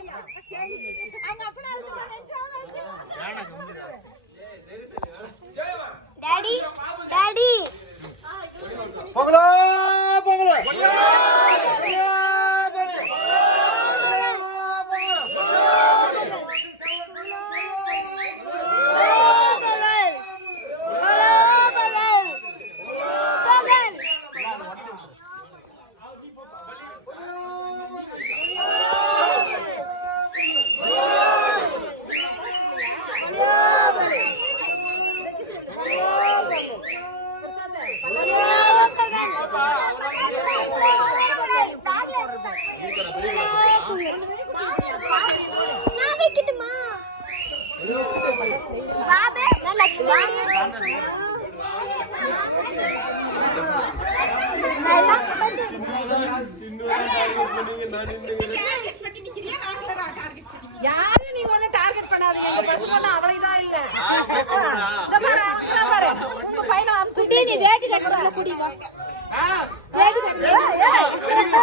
அவங்க அப்பனா daddy daddy பொங்கலோ பொங்கலோ பாபே நான் லட்சுமி யாரு நீ ஒண்ணு டார்கெட் பண்ணாதீங்க இந்த பஸ் பண்ண அவளைதான் இல்ல இந்த பாரு உங்க பையனை குடி நீ வேட்டி கட்டறல குடி வா வேட்டி கட்டற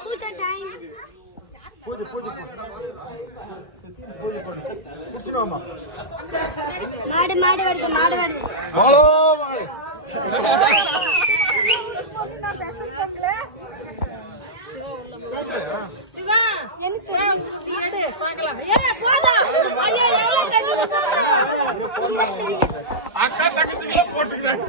பூஜை டைம் பூஜை பூஜை பூஜை பண்ணு புடிச்சுவாமா மாடு மாடு வருது மாடு வருது ஹலோ சிவா எனக்கு நீ எடு பார்க்கலாம் ஏய் போடா ஐயா எவ்வளவு தண்ணி அக்கா தங்கச்சிக்கு போட்டுக்கிறாங்க